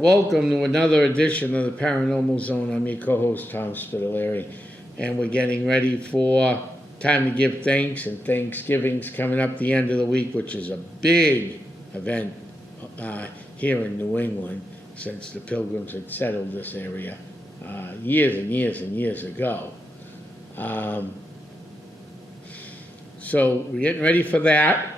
Welcome to another edition of the Paranormal Zone. I'm your co-host, Tom Spitalere, and we're getting ready for time to give thanks, and Thanksgiving's coming up the end of the week, which is a big event here in New England, since the Pilgrims had settled this area years and years and years ago. So we're getting ready for that.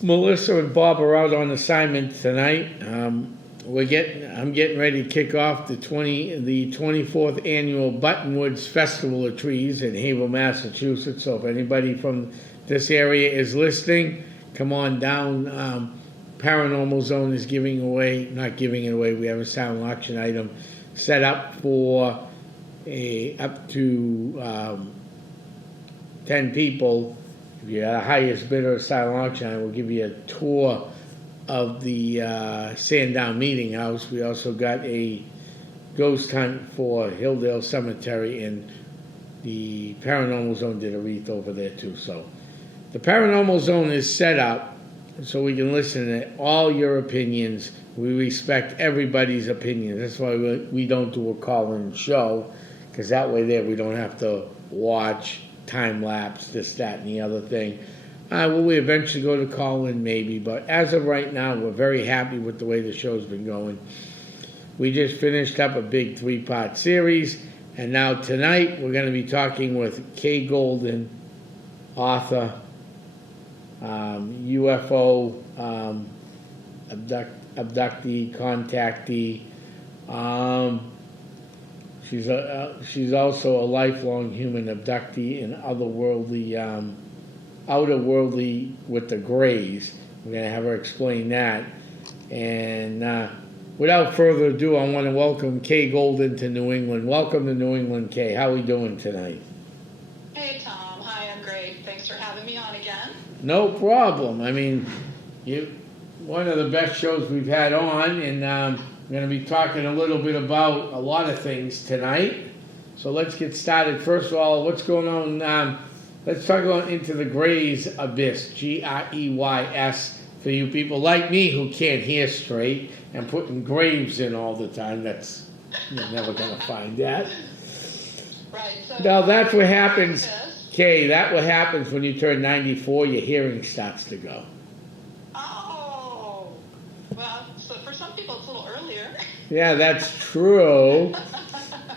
Melissa and Bob are out on assignment tonight. I'm getting ready to kick off the 24th annual Buttonwoods Festival of Trees in Haverhill, Massachusetts. So if anybody from this area is listening, come on down. Paranormal Zone is not giving it away. We have a silent auction item set up for up to 10 people. If you're the highest bidder of silent auction, I will give you a tour of the Sandown Meeting House. We also got a ghost hunt for Hilldale Cemetery, and the Paranormal Zone did a wreath over there too. So the Paranormal Zone is set up so we can listen to all your opinions. We respect everybody's opinion. That's why we don't do a call-in show, because that way there we don't have to watch time lapse, this, that, and the other thing. Will we eventually go to call-in? Maybe, but as of right now, we're very happy with the way the show's been going. We just finished up a big 3-part series, and now tonight we're going to be talking with Kay Golden, author, UFO abductee, contactee. She's also a lifelong human abductee and outerworldly with the Greys. We're going to have her explain that. And without further ado, I want to welcome Kay Golden to New England. Welcome to New England, Kay. How are we doing tonight? Hey, Tom. Hi, I'm great. Thanks for having me on again. No problem. I mean, one of the best shows we've had on, and we're going to be talking a little bit about a lot of things tonight. So let's get started. First of all, what's going on? Let's talk about Into the Greys Abyss, Greys, for you people like me who can't hear straight and putting graves in all the time. You're never going to find that. Right. So now that's what happens, Kay. That's what happens when you turn 94. Your hearing starts to go. Oh, well, so for some people it's a little earlier. Yeah, that's true.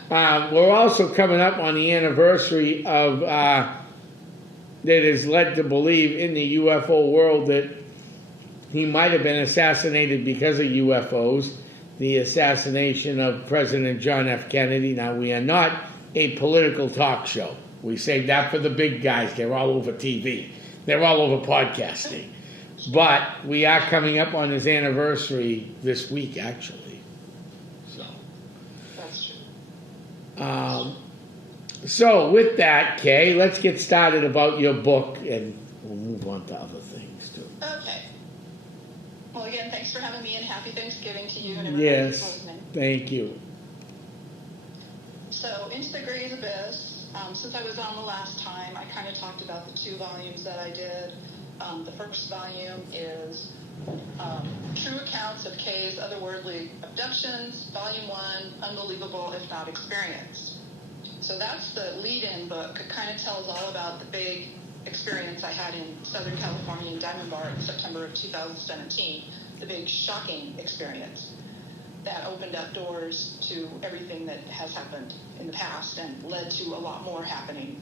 We're also coming up on the anniversary of that is led to believe in the UFO world that he might have been assassinated because of UFOs, the assassination of President John F. Kennedy. Now, we are not a political talk show. We save that for the big guys. They're all over TV. They're all over podcasting. But we are coming up on his anniversary this week, actually. So, that's true. So with that, Kay, let's get started about your book, and we'll move on to other things too. Okay. Well, again, thanks for having me, and happy Thanksgiving to you and everybody who's listening. Thank you. So, Into the Greys Abyss. Since I was on the last time, I kind of talked about the 2 volumes that I did. The first volume is True Accounts of Kay's Otherworldly Abductions, Volume 1, Unbelievable If Not Experienced. So that's the lead-in book. It kind of tells all about the big experience I had in Southern California in Diamond Bar in September of 2017, the big shocking experience that opened up doors to everything that has happened in the past and led to a lot more happening,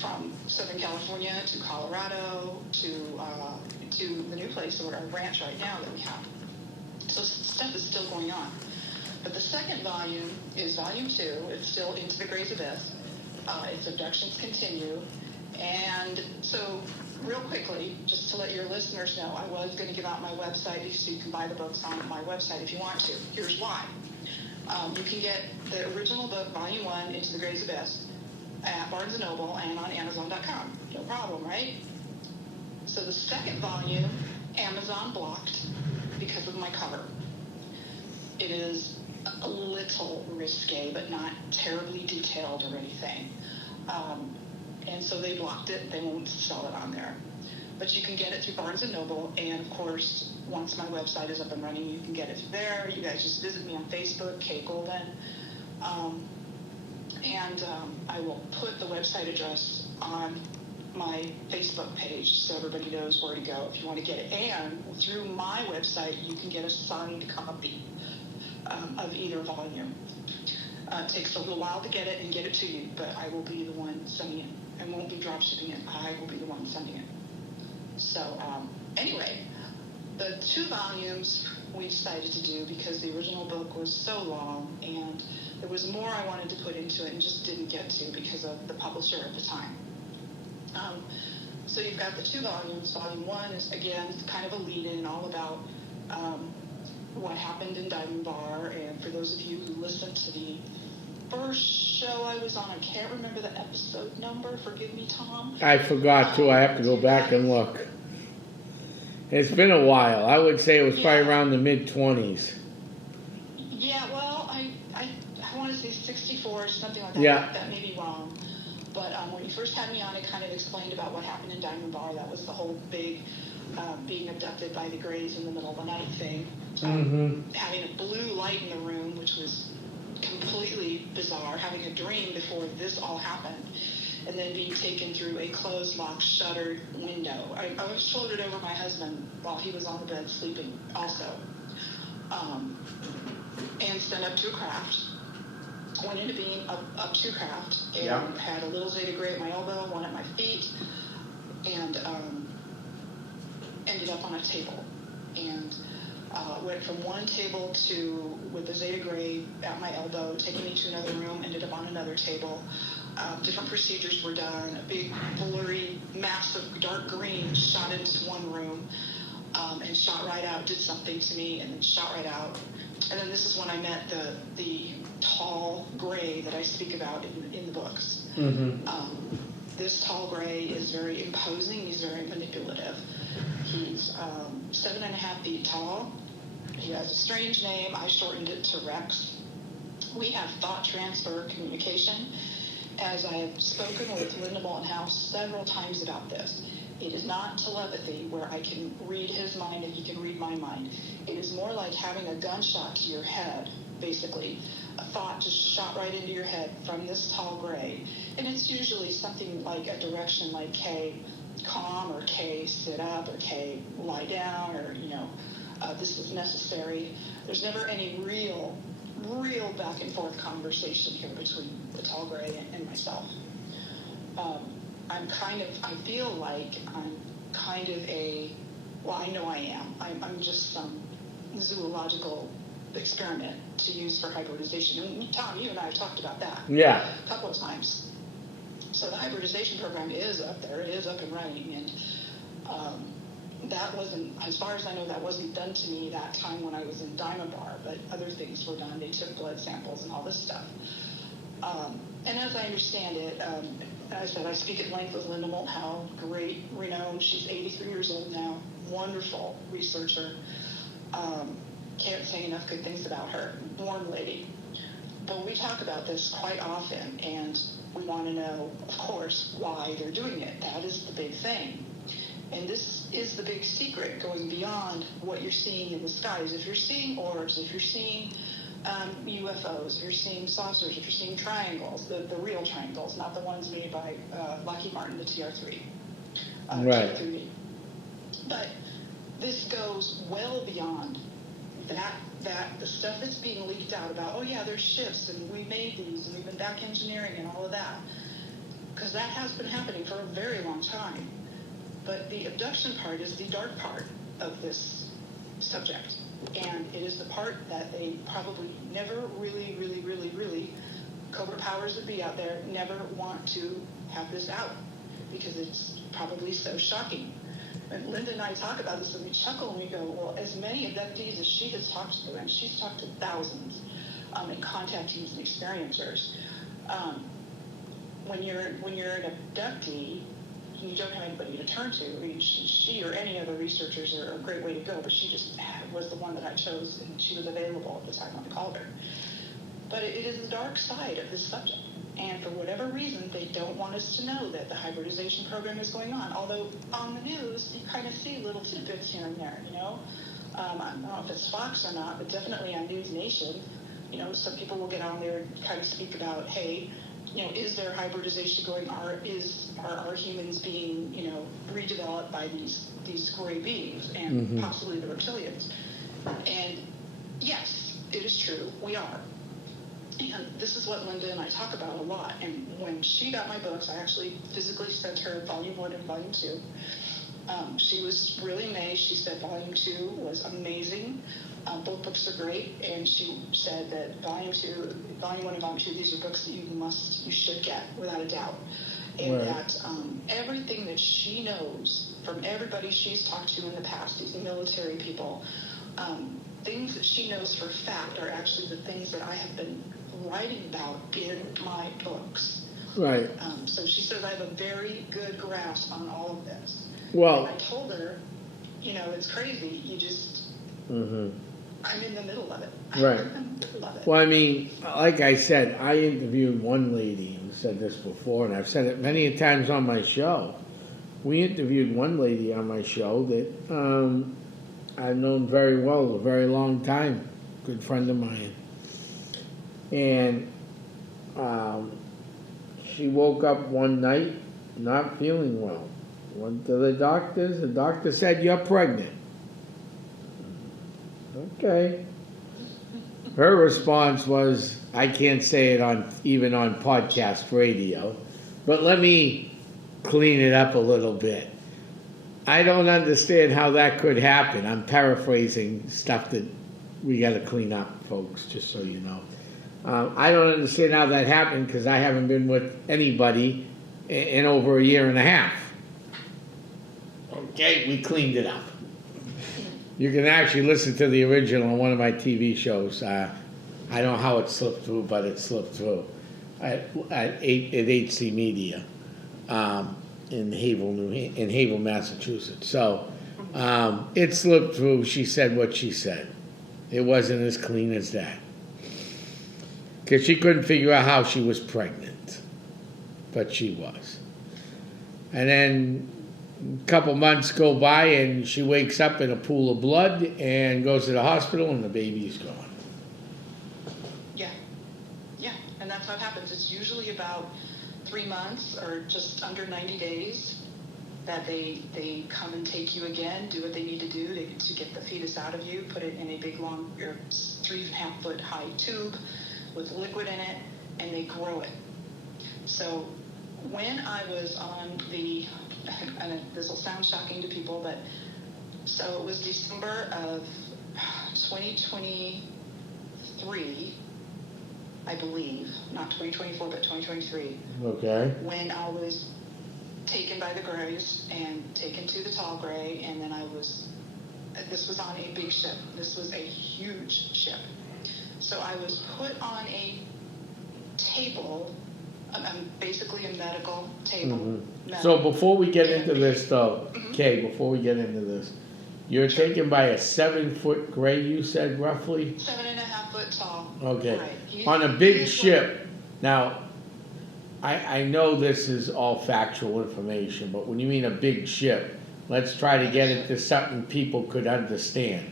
from Southern California to Colorado to the new place, or our ranch right now that we have. So stuff is still going on. But the second volume is Volume 2. It's still Into the Greys Abyss. Its abductions continue. And so, real quickly, just to let your listeners know, I was going to give out my website so you can buy the books on my website if you want to. Here's why. You can get the original book, Volume 1, Into the Greys Abyss, at Barnes & Noble and on Amazon.com. No problem, right? So the second volume, Amazon blocked because of my cover. It is a little risque, but not terribly detailed or anything. And so they blocked it. They won't sell it on there. But you can get it through Barnes & Noble, and of course, once my website is up and running, you can get it through there. You guys just visit me on Facebook, Kay Golden, and I will put the website address on my Facebook page so everybody knows where to go if you want to get it. And through my website, you can get a signed copy of either volume. It takes a little while to get it and get it to you, but I will be the one sending it. I won't be drop shipping it. I will be the one sending it. So anyway, the 2 volumes we decided to do because the original book was so long and there was more I wanted to put into it and just didn't get to because of the publisher at the time. So you've got the 2 volumes. Volume 1 is, again, kind of a lead-in, all about what happened in Diamond Bar. And for those of you who listened to the first show I was on, I can't remember the episode number. Forgive me, Tom. I forgot too. I have to go back and look. It's been a while. I would say it was probably around the mid-20s. Yeah, well, I want to say 64 or something like that. Yeah. That may be wrong. But when you first had me on, it kind of explained about what happened in Diamond Bar. That was the whole big being abducted by the Greys in the middle of the night thing. Having a blue light in the room, which was completely bizarre. Having a dream before this all happened. And then being taken through a closed, locked, shuttered window. I was shouldered over my husband while he was on the bed sleeping also. And sent up to a craft. Went into being up to craft and had a little Zeta Gray at my elbow, one at my feet, and ended up on a table. And went from one table to, with the Zeta Gray at my elbow, taking me to another room, ended up on another table. Different procedures were done. A big, blurry, massive dark green shot into one room and shot right out, did something to me, and then shot right out. And then this is when I met the tall gray that I speak about in the books. This tall gray is very imposing. He's very manipulative. He's 7.5 feet tall. He has a strange name. I shortened it to Rex. We have thought transfer communication. As I have spoken with Linda Moulton-House several times about this, it is not telepathy where I can read his mind and he can read my mind. It is more like having a gunshot to your head, basically. A thought just shot right into your head from this tall gray. And it's usually something like a direction like K, calm, or K, sit up, or K, lie down, or, this is necessary. There's never any real back and forth conversation here between the tall gray and myself. I feel like I'm kind of I know I am. I'm just some zoological experiment to use for hybridization. And Tom, you and I have talked about that a couple of times. So the hybridization program is up there. It is up and running. And that wasn't, as far as I know, that wasn't done to me that time when I was in Diamond Bar, but other things were done. They took blood samples and all this stuff. And as I understand it, I said I speak at length with Linda Moulton-House, great renown. She's 83 years old now, wonderful researcher. Can't say enough good things about her. Warm lady. But we talk about this quite often, and we want to know, of course, why they're doing it. That is the big thing. And this is the big secret, going beyond what you're seeing in the skies. If you're seeing orbs, if you're seeing UFOs, if you're seeing saucers, if you're seeing triangles, the real triangles, not the ones made by Lockheed Martin, the TR-3. Right. TR-3. But this goes well beyond that the stuff that's being leaked out about, oh yeah, there's ships and we made these and we've been back engineering and all of that. Because that has been happening for a very long time. But the abduction part is the dark part of this subject. And it is the part that they probably never really, covert powers that be out there, never want to have this out. Because it's probably so shocking. And Linda and I talk about this and we chuckle and we go, well, as many abductees as she has talked to, and she's talked to thousands, and contactees and experiencers, when you're an abductee, you don't have anybody to turn to. I mean, she or any other researchers are a great way to go, but she just was the one that I chose, and she was available at the time I called her. But it is the dark side of this subject. And for whatever reason, they don't want us to know that the hybridization program is going on. Although on the news, you kind of see little tidbits here and there, you know. I don't know if it's Fox or not, but definitely on News Nation, you know, some people will get on there and kind of speak about, hey, you know, is there hybridization going on? Are humans being, you know, redeveloped by these gray beings and possibly the reptilians? And yes, it is true, we are. And this is what Linda and I talk about a lot. And when she got my books, I actually physically sent her Volume 1 and Volume 2. She was really amazed. She said Volume 2 was amazing. Both books are great. And she said that Volume 1 and Volume 2, these are books that you should get without a doubt. And that everything that she knows from everybody she's talked to in the past, these military people, things that she knows for a fact are actually the things that I have been writing about in my books. Right. So she says I have a very good grasp on all of this. Well, and I told her, you know, it's crazy. You just, I'm in the middle of it. Right. I'm in the middle of it. Well, I mean, like I said, I interviewed one lady who said this before, and I've said it many times on my show. We interviewed one lady on my show that I've known very well, a very long time, good friend of mine. And she woke up one night not feeling well. Went to the doctors. The doctor said, "You're pregnant." Okay. Her response was, I can't say it even on podcast radio, but let me clean it up a little bit. I don't understand how that could happen. I'm paraphrasing stuff that we got to clean up, folks, just so you know. I don't understand how that happened because I haven't been with anybody in over a year and a half. Okay, we cleaned it up. You can actually listen to the original on one of my TV shows. I don't know how it slipped through, but it slipped through at HC Media in Havel, Massachusetts. So it slipped through. She said what she said. It wasn't as clean as that. Because she couldn't figure out how she was pregnant. But she was. And then a couple months go by and she wakes up in a pool of blood and goes to the hospital and the baby's gone. Yeah. And that's how it happens. It's usually about 3 months or just under 90 days that they come and take you again, do what they need to do to get the fetus out of you, put it in a big, long, 3.5 foot high tube with liquid in it, and they grow it. So when I was on and this will sound shocking to people, but so it was December of 2023, I believe, not 2024, but 2023. Okay. When I was taken by the Greys and taken to the Tall Grey, and then this was on a big ship. This was a huge ship. So I was put on a table, basically a medical table. So before we get into this, though, before we get into this, you're taken by a 7-foot gray, you said, roughly? 7.5 foot tall. Okay. Right. On a big ship. Now, I know this is all factual information, but when you mean a big ship, let's try to get it to something people could understand.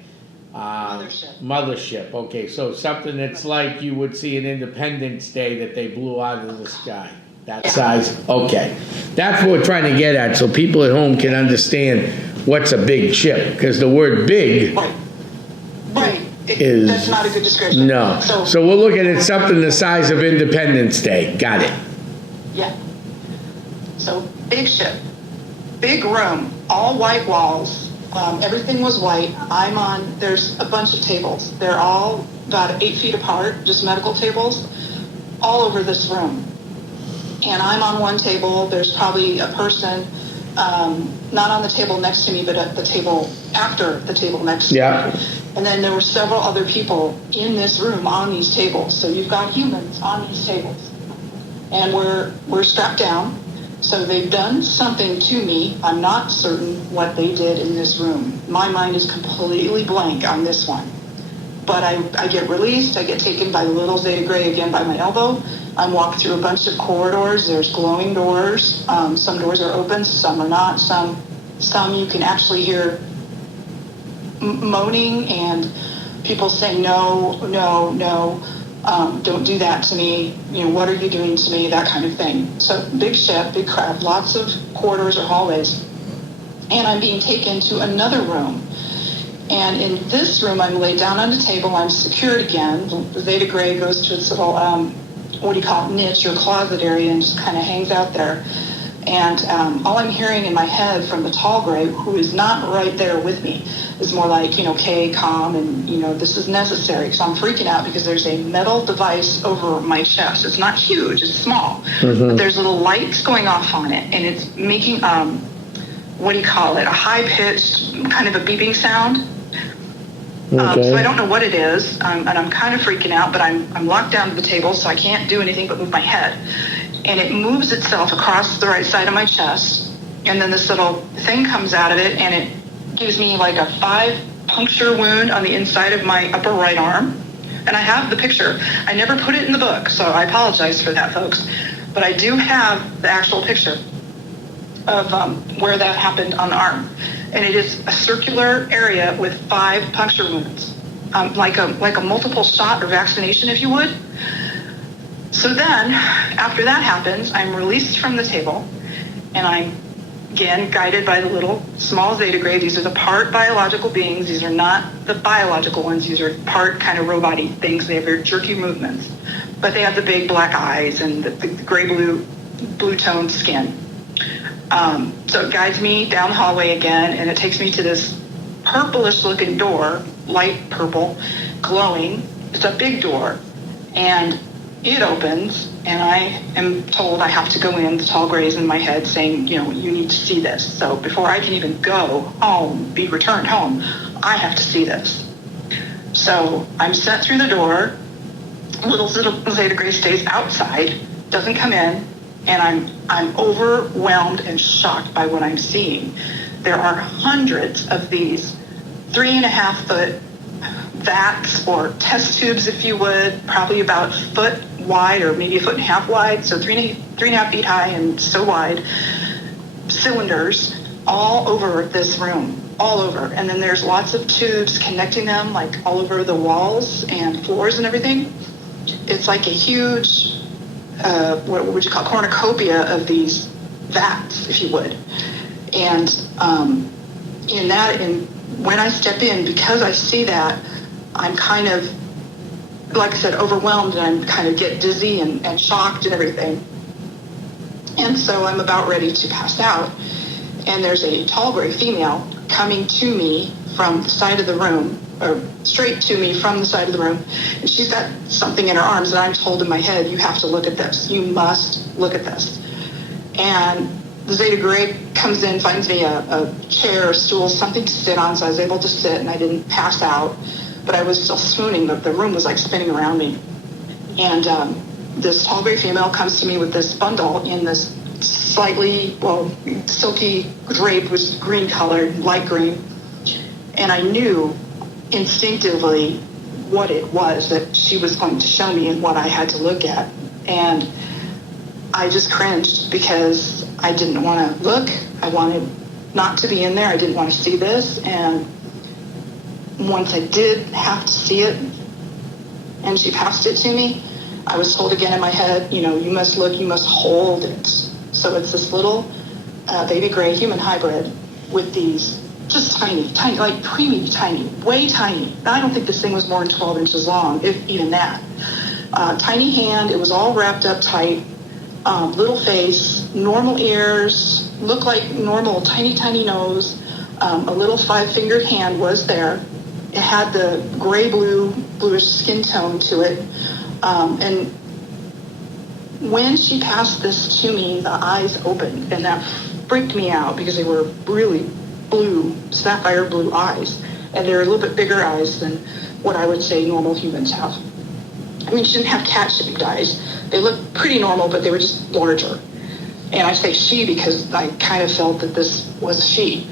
Mothership. Okay, so something that's like you would see an Independence Day that they blew out of the sky. That size? Okay. That's what we're trying to get at, so people at home can understand what's a big ship. Because the word big is... That's not a good description. No. So we're looking at something the size of Independence Day. Got it. Yeah. So big ship. Big room. All white walls. Everything was white. There's a bunch of tables. They're all about 8 feet apart, just medical tables, all over this room. And I'm on one table. There's probably a person, not on the table next to me, but at the table after the table next to me. And then there were several other people in this room on these tables. So you've got humans on these tables. And we're strapped down. So they've done something to me. I'm not certain what they did in this room. My mind is completely blank on this one. But I get released. I get taken by the little Zeta Gray again by my elbow. I'm walked through a bunch of corridors. There's glowing doors. Some doors are open, some are not. Some you can actually hear moaning and people saying, no, no, no, don't do that to me. You know, what are you doing to me? That kind of thing. So big ship, big crowd, lots of corridors or hallways. And I'm being taken to another room. And in this room, I'm laid down on a table. I'm secured again. The Zeta Gray goes to its little, what do you call it, niche or closet area and just kind of hangs out there. And all I'm hearing in my head from the tall gray, who is not right there with me, is more like, you know, okay, calm, and, you know, this is necessary. So I'm freaking out because there's a metal device over my chest. It's not huge, it's small. But there's little lights going off on it, and it's making, what do you call it, a high-pitched, kind of a beeping sound. Okay. So I don't know what it is, and I'm kind of freaking out, but I'm locked down to the table, so I can't do anything but move my head. And it moves itself across the right side of my chest, and then this little thing comes out of it, and it gives me like a 5-puncture wound on the inside of my upper right arm. And I have the picture. I never put it in the book, so I apologize for that, folks. But I do have the actual picture of where that happened on the arm. And it is a circular area with 5 puncture wounds, like a multiple shot or vaccination, if you would. So then, after that happens, I'm released from the table, and I'm, again, guided by the little small Zeta Gray. These are the part biological beings. These are not the biological ones. These are part kind of robot-y things. They have very jerky movements. But they have the big black eyes and the blue-toned skin. So it guides me down the hallway again, and it takes me to this purplish-looking door, light purple, glowing. It's a big door, and it opens, and I am told I have to go in. The tall gray's in my head saying, you know, you need to see this. So before I can even go home, be returned home, I have to see this. So I'm sent through the door. Little Zeta Gray stays outside, doesn't come in, and I'm overwhelmed and shocked by what I'm seeing. There are hundreds of these 3.5-foot vats or test tubes, if you would, probably about a foot wide or maybe 1.5 feet wide, so 3.5 feet high and so wide, cylinders all over this room, all over. And then there's lots of tubes connecting them, like all over the walls and floors and everything. It's like a huge, what would you call, cornucopia of these vats, if you would. And when I step in, because I see that, I'm kind of, like I said, overwhelmed, and I'm kind of get dizzy and shocked and everything. And so I'm about ready to pass out. And there's a tall gray female coming to me from the side of the room, or straight to me from the side of the room. And she's got something in her arms, and I'm told in my head, you have to look at this. You must look at this. And the Zeta Gray comes in, finds me a chair, a stool, something to sit on, so I was able to sit, and I didn't pass out. But I was still swooning. The room was like spinning around me. And this tall gray female comes to me with this bundle in this slightly, silky drape, was green colored, light green. And I knew instinctively what it was that she was going to show me and what I had to look at. And I just cringed because I didn't want to look. I wanted not to be in there. I didn't want to see this. And once I did have to see it, and she passed it to me, I was told again in my head, you know, you must look, you must hold it. So it's this little baby gray human hybrid with these just tiny, like preemie tiny, way tiny. I don't think this thing was more than 12 inches long, if even that. Tiny hand, it was all wrapped up tight, little face, normal ears, looked like normal, tiny, tiny nose, a little 5-fingered hand was there. It had the bluish skin tone to it. And when she passed this to me, the eyes opened, and that freaked me out because they were really blue, sapphire blue eyes. And they're a little bit bigger eyes than what I would say normal humans have. I mean, she didn't have cat-shaped eyes. They looked pretty normal, but they were just larger. And I say she because I kind of felt that this was she.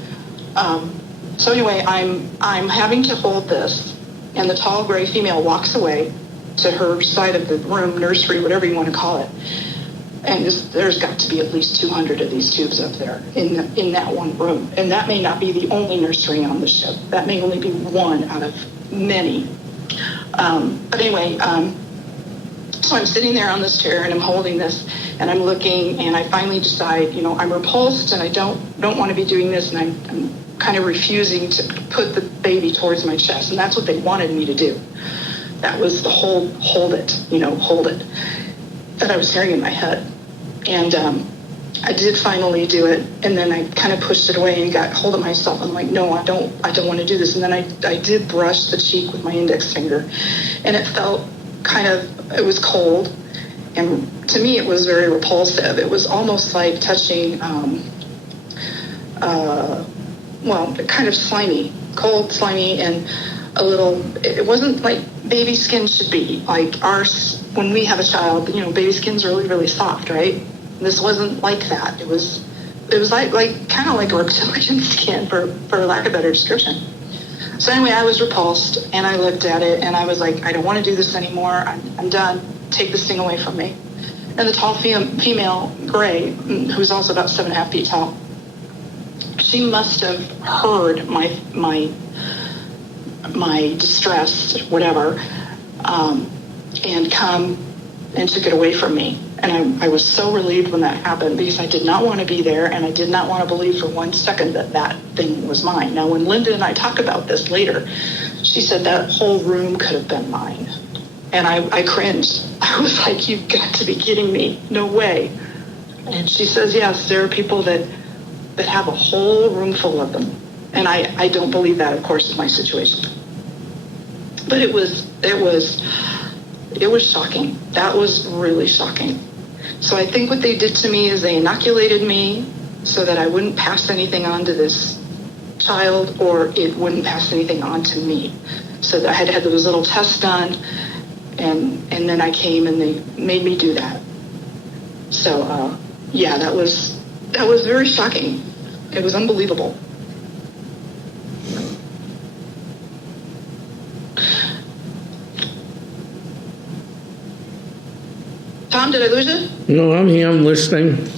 So anyway, I'm having to hold this, and the tall gray female walks away to her side of the room, nursery, whatever you want to call it. And there's got to be at least 200 of these tubes up there in that one room. And that may not be the only nursery on the ship. That may only be one out of many. But anyway, so I'm sitting there on this chair and I'm holding this and I'm looking, and I finally decide, I'm repulsed and I don't want to be doing this, and I'm kind of refusing to put the baby towards my chest. And that's what they wanted me to do. That was the whole hold it that I was hearing in my head. And I did finally do it, and then I kind of pushed it away and got hold of myself. I'm like, no, I don't want to do this. And then I did brush the cheek with my index finger, and it felt it was cold, and to me it was very repulsive. It was almost like touching, kind of slimy, cold, slimy, and a little, it wasn't like baby skin should be. Like ours, when we have a child, baby skin's really, really soft, right? This wasn't like that. It was like kind of like a reptilian skin, for lack of a better description. So anyway, I was repulsed, and I looked at it, and I was like, I don't want to do this anymore. I'm done. Take this thing away from me. And the tall female, gray, who's also about 7.5 feet tall, she must have heard my distress, whatever, and come and took it away from me. And I was so relieved when that happened, because I did not want to be there, and I did not want to believe for 1 second that thing was mine. Now, when Linda and I talk about this later, she said that whole room could have been mine. And I cringed. I was like, you've got to be kidding me. No way. And she says, yes, there are people that have a whole room full of them. And I don't believe that, of course, is my situation. But it was shocking. That was really shocking. So I think what they did to me is they inoculated me so that I wouldn't pass anything on to this child, or it wouldn't pass anything on to me. So that I had to have those little tests done, and then I came and they made me do that. So that was very shocking. It was unbelievable. Tom, did I lose you? No, I'm here. I'm listening.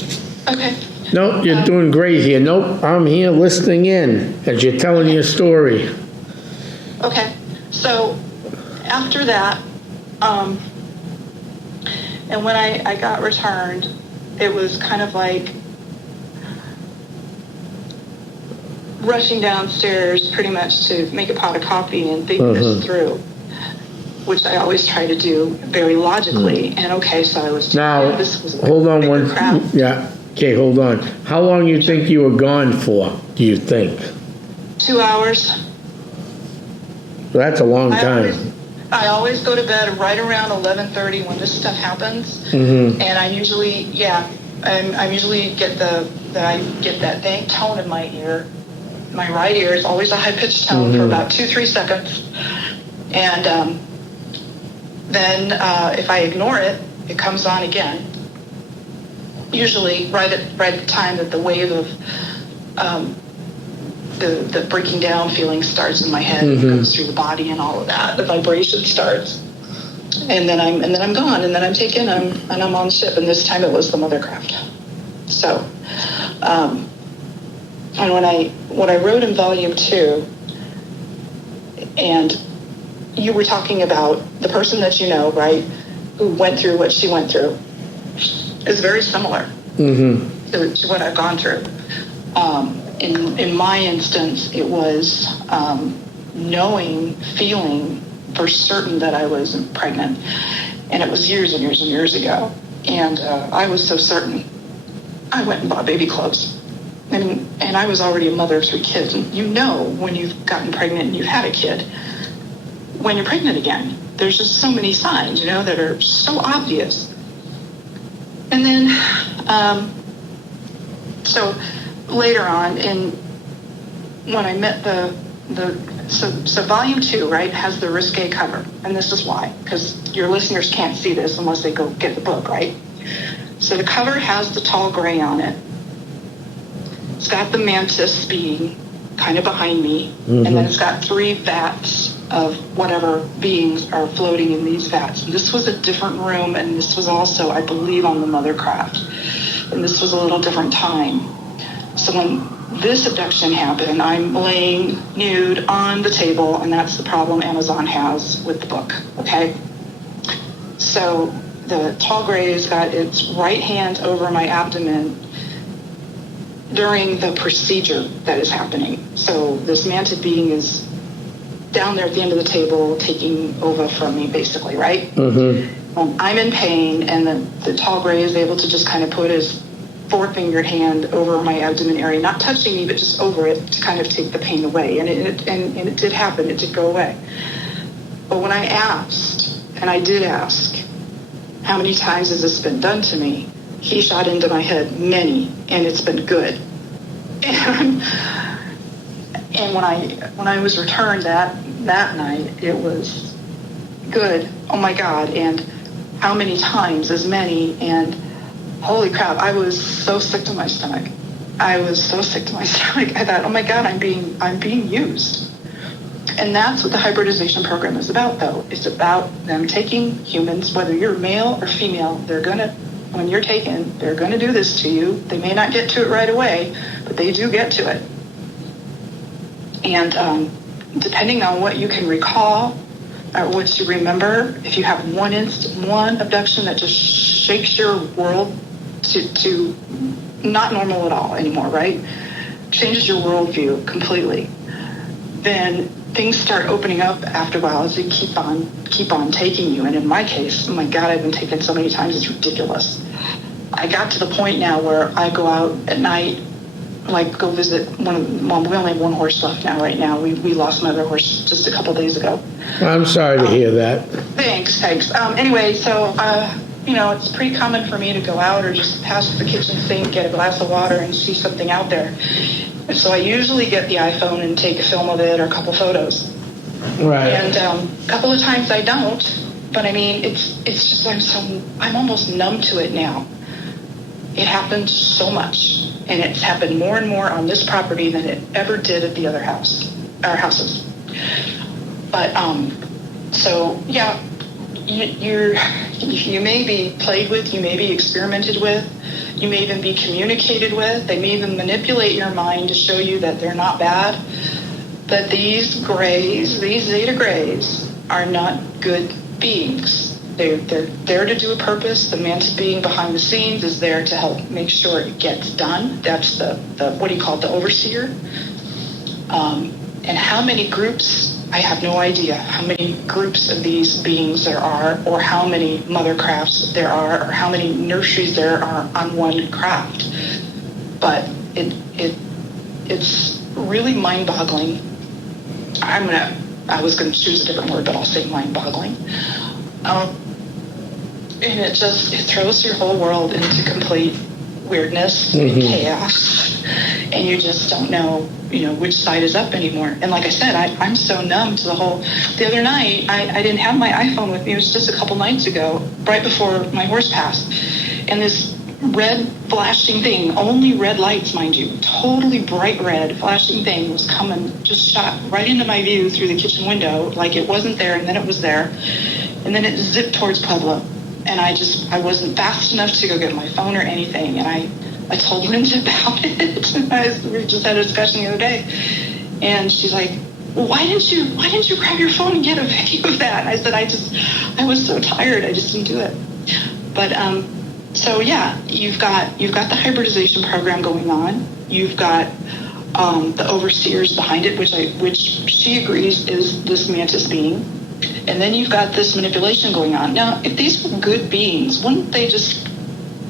Okay. Nope, you're doing great here. Nope, I'm here listening in as you're telling your story. Okay. So after that, and when I got returned, it was kind of like rushing downstairs pretty much to make a pot of coffee and think this through, which I always try to do very logically. And okay, so I was... Now, hold on one... Yeah, okay, hold on. How long you think you were gone for, do you think? 2 hours. That's a long time. I always go to bed right around 11:30 when this stuff happens. And I usually, I usually get I get that dang tone in my ear. My right ear is always a high-pitched tone for about 2-3 seconds. And then if I ignore it, it comes on again. Usually right at the time that the wave of the breaking down feeling starts in my head, and goes through the body and all of that. The vibration starts, and then I'm gone, and then I'm taken, and I'm on the ship. And this time it was the Mothercraft. So, and what I wrote in volume 2, and you were talking about the person that you know, right, who went through what she went through, is very similar to what I've gone through. In my instance, it was feeling for certain that I was pregnant. And it was years and years and years ago. And I was so certain. I went and bought baby clothes. And I was already a mother of 3 kids. And you know when you've gotten pregnant and you've had a kid, when you're pregnant again, there's just so many signs, that are so obvious. And then, so later on, when I met so volume 2, right, has the risque cover, and this is why, because your listeners can't see this unless they go get the book, right? So the cover has the tall gray on it. It's got the mantis being kind of behind me, and then it's got 3 vats of whatever beings are floating in these vats. And this was a different room, and this was also, I believe, on the Mothercraft. And this was a little different time. So when this abduction happened, I'm laying nude on the table, and that's the problem Amazon has with the book, okay? So the tall gray's got its right hand over my abdomen during the procedure that is happening. So this mantid being is down there at the end of the table taking over from me, basically, right? I'm in pain, and the tall gray is able to just kind of put his 4-fingered hand over my abdomen area, not touching me, but just over it to kind of take the pain away. And it did happen. It did go away. But when I asked, and I did ask, how many times has this been done to me? He shot into my head many, and it's been good. And when I was returned that night, it was good. Oh my God! And how many times? As many. And holy crap! I was so sick to my stomach. I thought, oh my God, I'm being used. And that's what the hybridization program is about, though. It's about them taking humans, whether you're male or female. When you're taken, they're going to do this to you. They may not get to it right away, but they do get to it. And depending on what you can recall or what you remember, if you have one abduction that just shakes your world to not normal at all anymore, right? Changes your worldview completely, then things start opening up after a while as they keep on taking you. And in my case, oh my God, I've been taken so many times, it's ridiculous. I got to the point now where I go out at night, like go visit we only have one horse left now. Right now, we lost another horse just a couple days ago. I'm sorry to hear that. Thanks. Anyway, so it's pretty common for me to go out or just pass the kitchen sink, get a glass of water, and see something out there. And so I usually get the iPhone and take a film of it or a couple photos. Right. And a couple of times I don't, but I mean, it's just I'm almost numb to it now. It happened so much, and it's happened more and more on this property than it ever did at the other houses. But so yeah, you may be played with, you may be experimented with, you may even be communicated with. They may even manipulate your mind to show you that they're not bad. But these Zeta Greys, are not good beings. They're there to do a purpose. The mantid being behind the scenes is there to help make sure it gets done. That's the the overseer. And how many groups, I have no idea how many groups of these beings there are, or how many mother crafts there are, or how many nurseries there are on one craft. But it's really mind-boggling. I was going to choose a different word, but I'll say mind-boggling. And it throws your whole world into complete weirdness and chaos, and you just don't know, which side is up anymore. And like I said, I'm so numb to the other night, I didn't have my iPhone with me. It was just a couple nights ago, right before my horse passed. And this red flashing thing, only red lights, mind you, totally bright red flashing thing was coming, just shot right into my view through the kitchen window, like it wasn't there, and then it was there. And then it zipped towards Pueblo. And I wasn't fast enough to go get my phone or anything. And I told Linda about it. We just had a discussion the other day. And she's like, well, why didn't you grab your phone and get a video of that? And I said, I was so tired. I just didn't do it. But, so yeah, you've got the hybridization program going on. You've got, the overseers behind it, which she agrees is this mantis being. And then you've got this manipulation going on. Now, if these were good beings, wouldn't they just,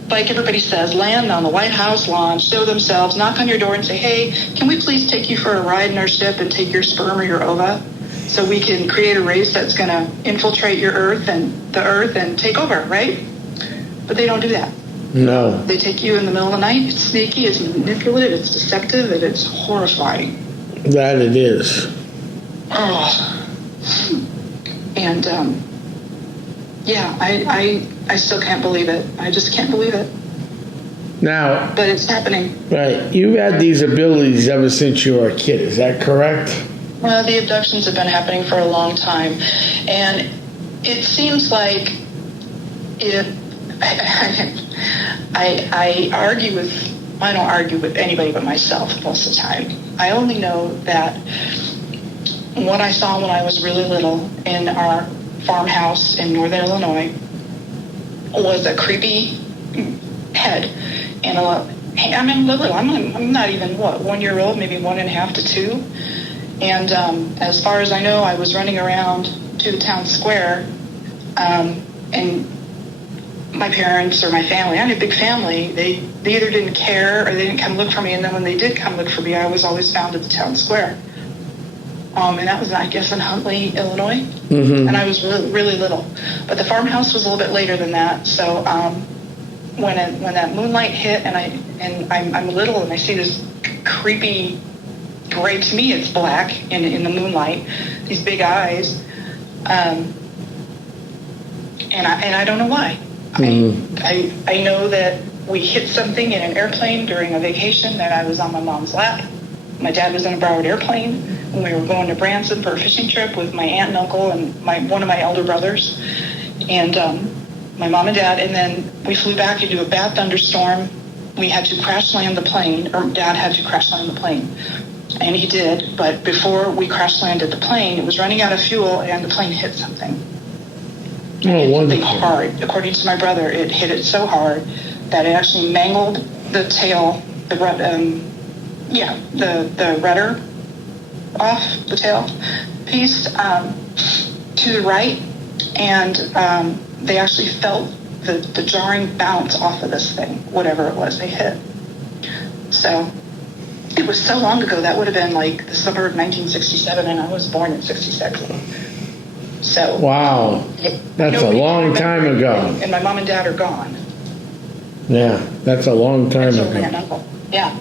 like everybody says, land on the White House lawn, show themselves, knock on your door and say, hey, can we please take you for a ride in our ship and take your sperm or your ova so we can create a race that's going to infiltrate your Earth and take over, right? But they don't do that. No. They take you in the middle of the night. It's sneaky, it's manipulative, it's deceptive, and it's horrifying. That it is. Oh. And, yeah, I I still can't believe it. I just can't believe it. Now, But it's happening. right, you've had these abilities ever since you were a kid, is that correct? Well, the abductions have been happening for a long time. And it seems like if I don't argue with anybody but myself most of the time. I only know that what I saw when I was really little in our farmhouse in northern Illinois was a creepy head and I'm little. I'm not even 1 year old, maybe 1.5 to 2. And as far as I know, I was running around to the town square, and my parents or my family, I had a big family, they either didn't care or they didn't come look for me. And then when they did come look for me, I was always found at the town square. And that was, I guess, in Huntley, Illinois. Mm-hmm. And I was really, really little. But the farmhouse was a little bit later than that. So when that moonlight hit and I'm little and I see this creepy gray, to me it's black in the moonlight, these big eyes, and I don't know why. Mm-hmm. I know that we hit something in an airplane during a vacation that I was on my mom's lap. My dad was in a borrowed airplane when we were going to Branson for a fishing trip with my aunt and uncle and one of my elder brothers, and my mom and dad. And then we flew back into a bad thunderstorm. We had to crash land the plane, or Dad had to crash land the plane. And he did, but before we crash landed the plane, it was running out of fuel and the plane hit something. Something hard. According to my brother, it hit it so hard that it actually mangled the tail, the rudder off the tail piece to the right, and they actually felt the jarring bounce off of this thing, whatever it was they hit. So it was so long ago. That would have been like the summer of 1967, and I was born in 66. So wow, that's a long time ago. And my mom and dad are gone. Yeah, that's a long time ago. And uncle. Yeah.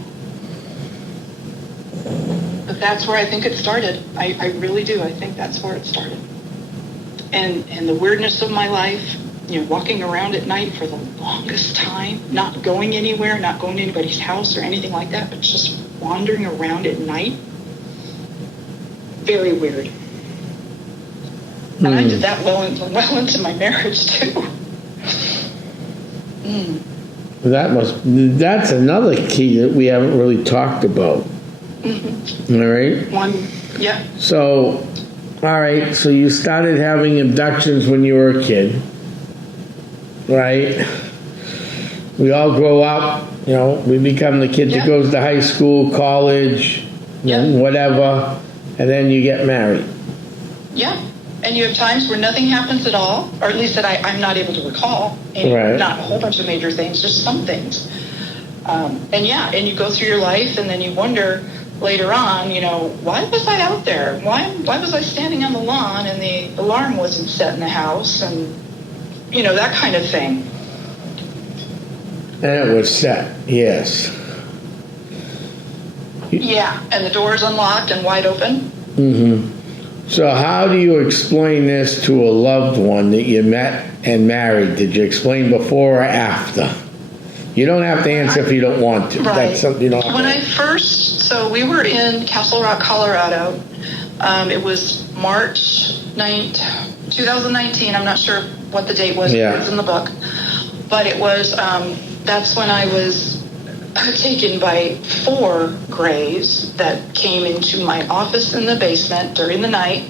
But that's where I think it started. I really do. I think that's where it started. And the weirdness of my life, walking around at night for the longest time, not going anywhere, not going to anybody's house or anything like that, but just wandering around at night. Very weird. And I did that well into my marriage too. That's another key that we haven't really talked about. Mm-hmm. All right? Yeah. So, all right, so you started having abductions when you were a kid, right? We all grow up, we become the kid that goes to high school, college, whatever, and then you get married. Yeah. And you have times where nothing happens at all, or at least that I'm not able to recall. And right. Not a whole bunch of major things, just some things. And you go through your life, and then you wonder later on, why was I out there? Why was I standing on the lawn and the alarm wasn't set in the house, and that kind of thing. And it was set, yes. Yeah, and the door's unlocked and wide open. Mm-hmm. So how do you explain this to a loved one that you met and married? Did you explain before or after? You don't have to answer if you don't want to. Right. That's something you don't have to. So we were in Castle Rock, Colorado. It was March 9th, 2019. I'm not sure what the date was. Yeah. It's in the book. But it was, that's when I was taken by 4 grays that came into my office in the basement during the night.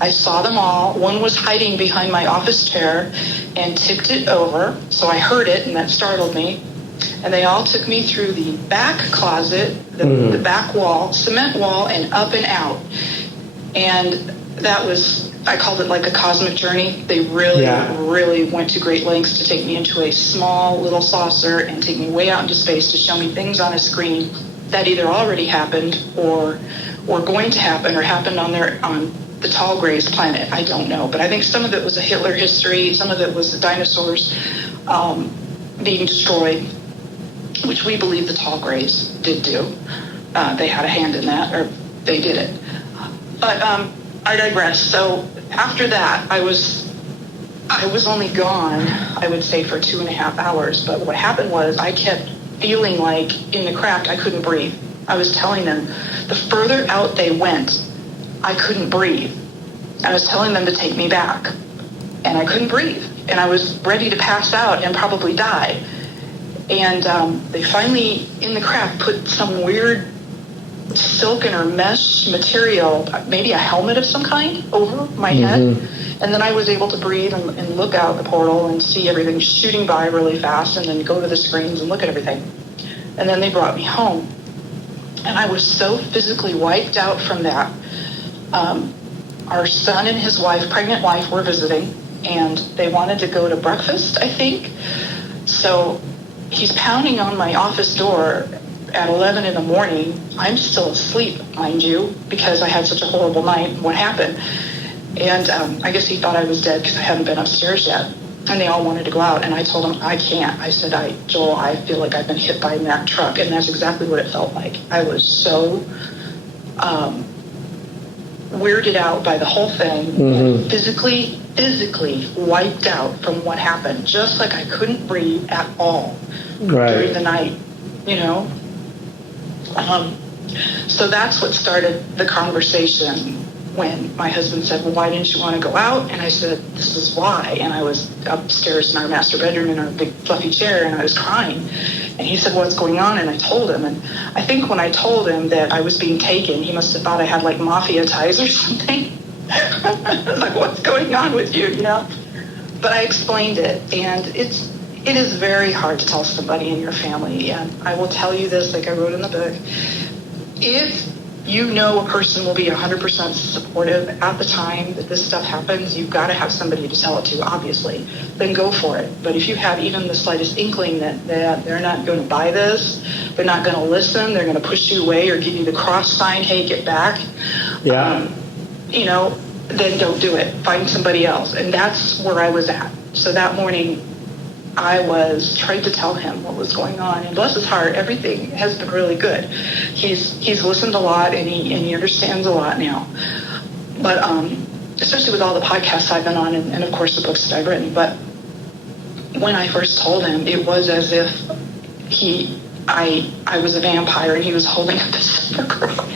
I saw them all. One was hiding behind my office chair and tipped it over, so I heard it, and that startled me. And they all took me through the back closet, the back wall, cement wall, and up and out. And that was, I called it like a cosmic journey. They really went to great lengths to take me into a small little saucer and take me way out into space to show me things on a screen that either already happened or were going to happen or happened on the Tall Grays planet. I don't know. But I think some of it was a Hitler history. Some of it was the dinosaurs being destroyed, which we believe the Tall Grays did do. They had a hand in that, or they did it. But I digress. So after that, I was I was only gone, I would say, for 2.5 hours. But what happened was I kept feeling like in the crack I couldn't breathe. I was telling them the further out they went, I couldn't breathe. I was telling them to take me back, and I couldn't breathe. And I was ready to pass out and probably die. And they finally, in the crack, put some weird silken or mesh material, maybe a helmet of some kind, over my head. And then I was able to breathe and look out the portal and see everything shooting by really fast, and then go to the screens and look at everything. And then they brought me home. And I was so physically wiped out from that. Our son and his wife, pregnant wife, were visiting, and they wanted to go to breakfast, I think. So he's pounding on my office door at 11 in the morning. I'm still asleep, mind you, because I had such a horrible night. What happened? And I guess he thought I was dead because I hadn't been upstairs yet. And they all wanted to go out, and I told them, I can't. I said, Joel, I feel like I've been hit by a Mack truck. And that's exactly what it felt like. I was so weirded out by the whole thing, physically wiped out from what happened, just like I couldn't breathe at all during the night, you know? So that's what started the conversation when my husband said, well, why didn't you want to go out? And I said, this is why. And I was upstairs in our master bedroom in our big fluffy chair, and I was crying. And he said, what's going on? And I told him. And I think when I told him that I was being taken, he must have thought I had like mafia ties or something. I was like, what's going on with you, you know? But I explained it, and it is very hard to tell somebody in your family. And I will tell you this, like I wrote in the book, if you know a person will be 100% supportive at the time that this stuff happens, you've got to have somebody to tell it to, obviously. Then go for it. But if you have even the slightest inkling that they're not going to buy this, they're not going to listen, they're going to push you away or give you the cross sign, hey, get back, you know, then don't do it. Find somebody else. And that's where I was at. So that morning, I was trying to tell him what was going on, and bless his heart, everything has been really good. He's listened a lot, and he understands a lot now. But especially with all the podcasts I've been on, and of course the books that I've written. But when I first told him, it was as if I was a vampire and he was holding up this girl.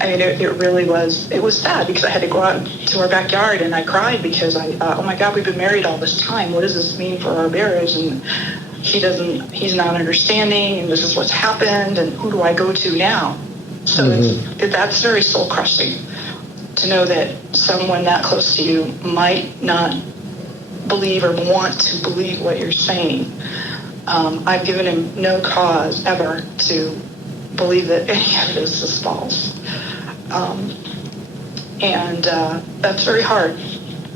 I mean, it really was. It was sad because I had to go out to our backyard, and I cried because I thought, oh my God, we've been married all this time. What does this mean for our marriage? And he's not understanding, and this is what's happened, and who do I go to now? So that's very soul crushing to know that someone that close to you might not believe or want to believe what you're saying. I've given him no cause ever to believe that any of this is false. And that's very hard.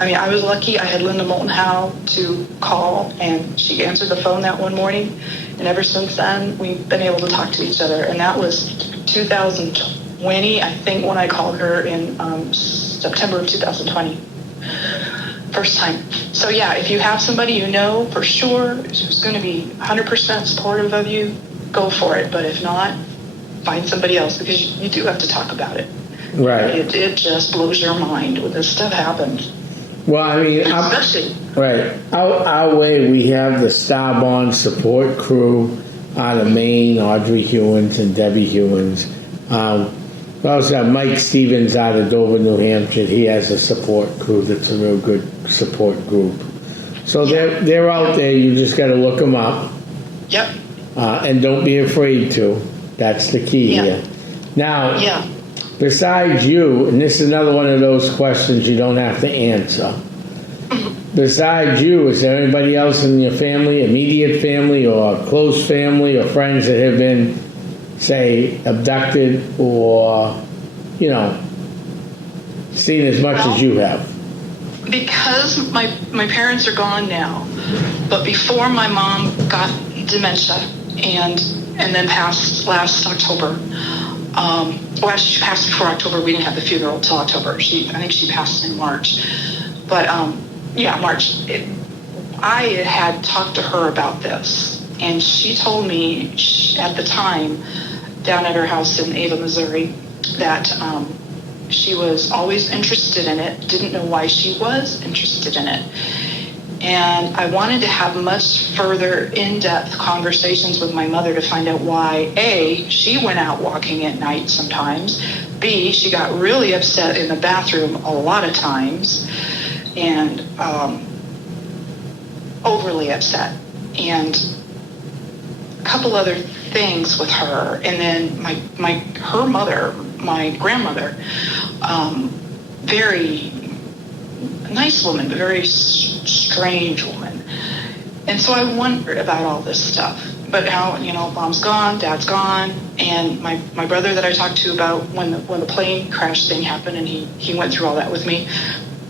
I mean, I was lucky. I had Linda Moulton Howe to call, and she answered the phone that one morning. And ever since then, we've been able to talk to each other. And that was 2020, I think, when I called her in September of 2020. First time. So yeah, if you have somebody you know for sure who's going to be 100% supportive of you, go for it. But if not, find somebody else, because you do have to talk about it. Right. It just blows your mind when this stuff happens. Well, I mean, especially. Right. Our way, we have the Starbond support crew out of Maine, Audrey Hewins and Debbie Hewins. We also have Mike Stevens out of Dover, New Hampshire. He has a support crew that's a real good support group. So they're out there. You just got to look them up. Yep. And don't be afraid to. That's the key here. Now, besides you, and this is another one of those questions you don't have to answer. Besides you, is there anybody else in your family, immediate family or close family or friends that have been, say, abducted or, you know, seen as much as you have? Because my parents are gone now, but before my mom got dementia and then passed last October, well, she passed before October. We didn't have the funeral till October. I think she passed in March. But, March. I had talked to her about this, and she told me at the time, down at her house in Ava, Missouri, that she was always interested in it, didn't know why she was interested in it. And I wanted to have much further in-depth conversations with my mother to find out why, A, she went out walking at night sometimes, B, she got really upset in the bathroom a lot of times, and overly upset, and a couple other things with her. And then her mother, my grandmother, very nice woman, but very strange woman. And so I wondered about all this stuff. But now, mom's gone, dad's gone, and my brother that I talked to about when the plane crash thing happened, and he went through all that with me,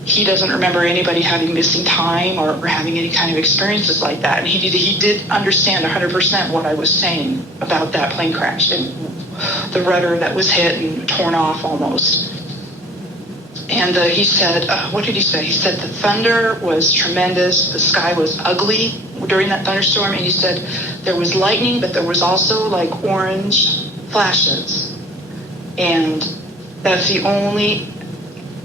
he doesn't remember anybody having missing time or having any kind of experiences like that. And he did understand 100% what I was saying about that plane crash and the rudder that was hit and torn off almost. And he said, what did he say? He said the thunder was tremendous. The sky was ugly during that thunderstorm. And he said there was lightning, but there was also like orange flashes. And that's the only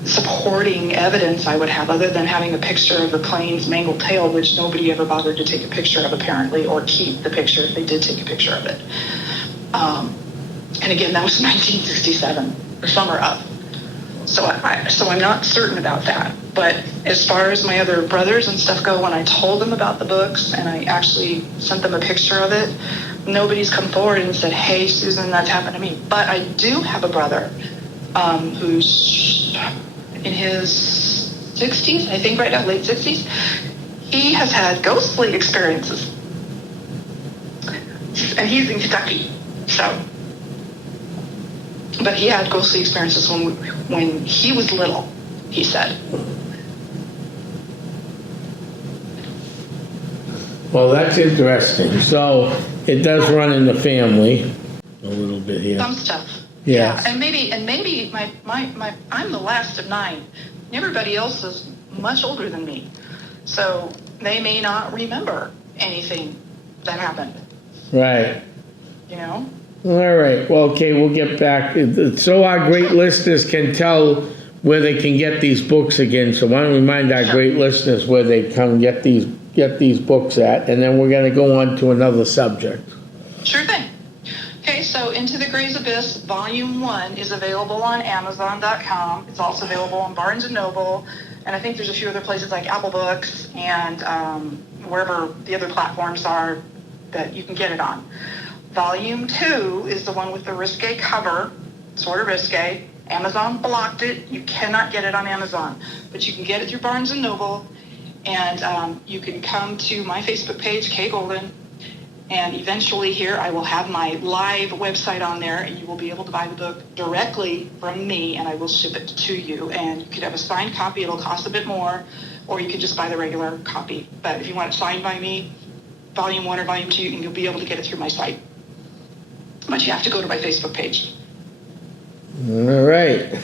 supporting evidence I would have, other than having a picture of the plane's mangled tail, which nobody ever bothered to take a picture of apparently, or keep the picture if they did take a picture of it. And again, that was 1967, or summer of. So I'm not certain about that. But as far as my other brothers and stuff go, when I told them about the books and I actually sent them a picture of it, nobody's come forward and said, hey, Susan, that's happened to me. But I do have a brother who's in his 60s, I think right now, late 60s. He has had ghostly experiences. And he's in Kentucky, so. But he had ghostly experiences when he was little, he said. Well, that's interesting. So it does run in the family a little bit here. Some stuff. Yes. Yeah, and maybe my I'm the last of 9. Everybody else is much older than me, so they may not remember anything that happened. Right. All right. Well, okay, we'll get back. So our great listeners can tell where they can get these books again. So why don't we remind our great listeners where they come get these books at, and then we're going to go on to another subject. Sure thing. Okay, so Into the Gray's Abyss, Volume 1 is available on Amazon.com. It's also available on Barnes & Noble, and I think there's a few other places like Apple Books and wherever the other platforms are that you can get it on. Volume 2 is the one with the risque cover, sort of risque. Amazon blocked it. You cannot get it on Amazon, but you can get it through Barnes & Noble, and you can come to my Facebook page, Kay Golden, and eventually here I will have my live website on there, and you will be able to buy the book directly from me, and I will ship it to you. And you could have a signed copy. It'll cost a bit more, or you could just buy the regular copy. But if you want it signed by me, Volume 1 or Volume 2, and you'll be able to get it through my site. But you have to go to my Facebook page. All right.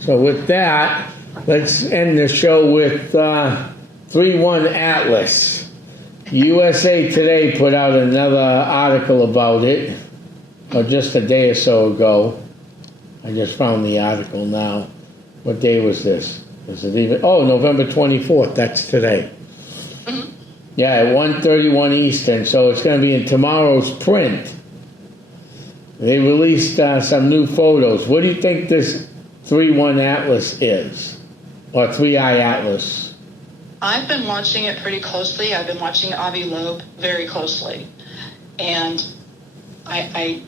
So with that, let's end the show with 3-1 Atlas. USA Today put out another article about it, or just a day or so ago. I just found the article now. What day was this? Is it even? Oh, November 24th. That's today. Mm-hmm. Yeah, at 1:31 Eastern. So it's going to be in tomorrow's print. They released some new photos. What do you think this 3-1 Atlas is? Or 3-Eye Atlas? I've been watching it pretty closely. I've been watching Avi Loeb very closely. And I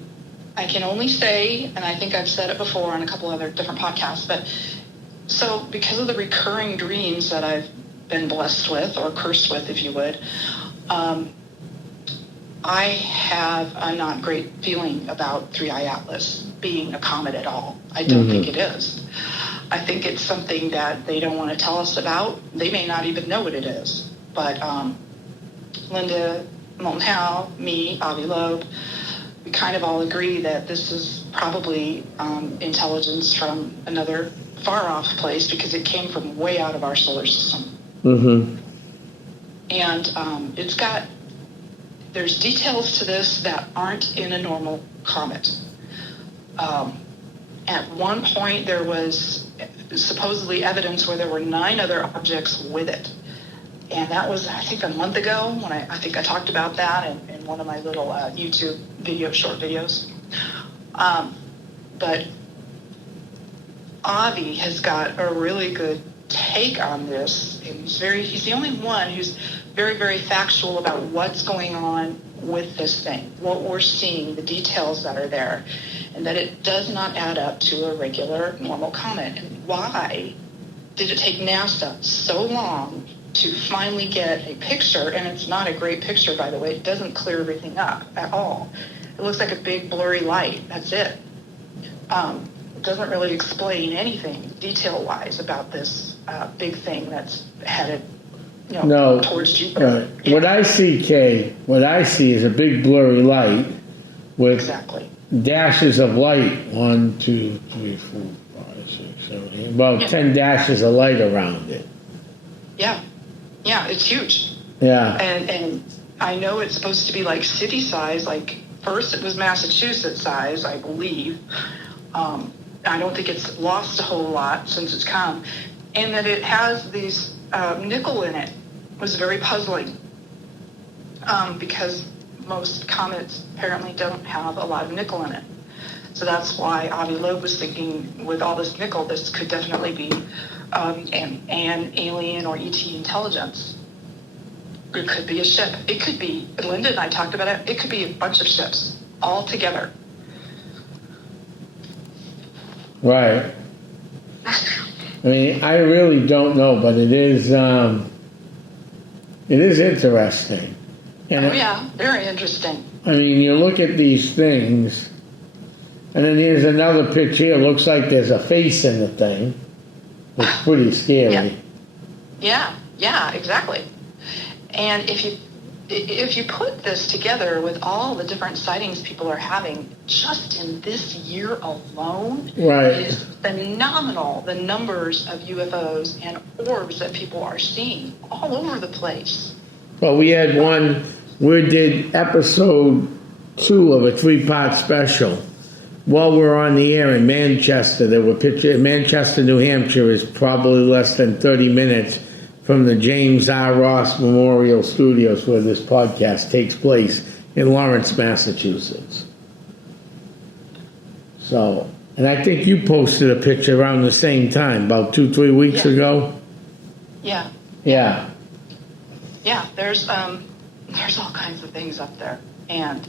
can only say, and I think I've said it before on a couple other different podcasts, but so because of the recurring dreams that I've been blessed with, or cursed with, if you would, I have a not great feeling about 3-Eye Atlas being a comet at all. I don't think it is. I think it's something that they don't want to tell us about. They may not even know what it is. But Linda Moulton Howe, me, Avi Loeb, we kind of all agree that this is probably intelligence from another far-off place, because it came from way out of our solar system. Mm-hmm. And there's details to this that aren't in a normal comet. At one point, there was supposedly evidence where there were 9 other objects with it. And that was, I think, a month ago when I think I talked about that in one of my little YouTube short videos. But Avi has got a really good take on this. He's the only one who's very, very factual about what's going on with this thing, what we're seeing, the details that are there, and that it does not add up to a regular, normal comet. And why did it take NASA so long to finally get a picture? And it's not a great picture, by the way. It doesn't clear everything up at all. It looks like a big blurry light. That's it. It doesn't really explain anything detail-wise about this big thing that's headed, towards Jupiter. Yeah. What I see, Kay, is a big blurry light with exactly dashes of light. 1, 2, 3, 4, 5, 6, 7, 8. About 10 dashes of light around it. Yeah, it's huge. Yeah. And I know it's supposed to be like city size. Like first it was Massachusetts size, I believe. I don't think it's lost a whole lot since it's come, and that it has these nickel in it was very puzzling because most comets apparently don't have a lot of nickel in it. So that's why Avi Loeb was thinking, with all this nickel, this could definitely be an alien or ET intelligence. It could be a ship. It could be, Linda and I talked about it, it could be a bunch of ships all together. Right. I mean, I really don't know, but it is interesting. And very interesting. I mean, you look at these things, and then here's another picture here. Looks like there's a face in the thing. It's pretty scary. Yeah, exactly. And if you put this together with all the different sightings people are having just in this year alone, right, it is phenomenal, the numbers of UFOs and orbs that people are seeing all over the place. Well, we had one, we did episode 2 of a 3-part special. While we're on the air in Manchester, there were pictures. Manchester, New Hampshire is probably less than 30 minutes from the James R. Ross Memorial Studios where this podcast takes place in Lawrence, Massachusetts. So, and I think you posted a picture around the same time, about 2-3 weeks ago. Yeah. Yeah. Yeah, there's all kinds of things up there, and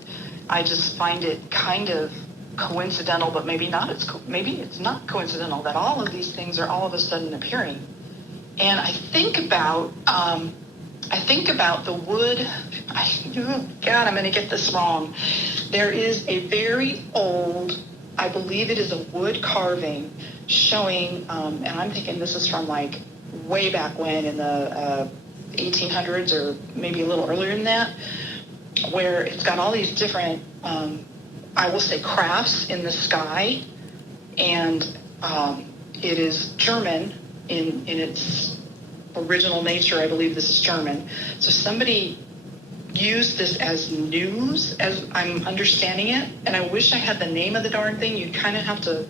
I just find it kind of coincidental, but maybe it's not coincidental that all of these things are all of a sudden appearing. And I think about the wood. God, I'm going to get this wrong. There is a very old, I believe it is a wood carving showing, and I'm thinking this is from like way back when in the 1800s or maybe a little earlier than that, where it's got all these different, I will say, crafts in the sky, and it is German in its original nature. I believe this is German. So somebody used this as news, as I'm understanding it, and I wish I had the name of the darn thing. You'd kind of have to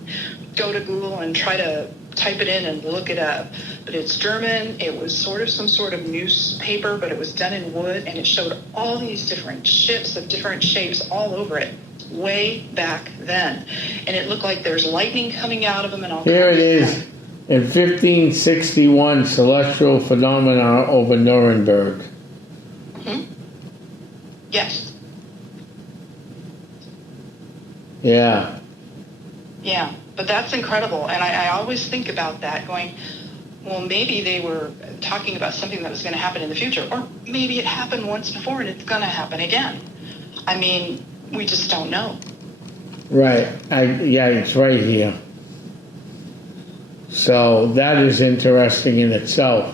go to Google and try to type it in and look it up. But it's German. It was sort of some sort of newspaper, but it was done in wood, and it showed all these different ships of different shapes all over it way back then. And it looked like there's lightning coming out of them and all Here kinds it of is. stuff. In 1561, celestial phenomena over Nuremberg. Mm-hmm. Yes. Yeah. Yeah, but that's incredible. And I always think about that, going, well, maybe they were talking about something that was going to happen in the future. Or maybe it happened once before and it's going to happen again. I mean, we just don't know. Right. It's right here. So that is interesting in itself.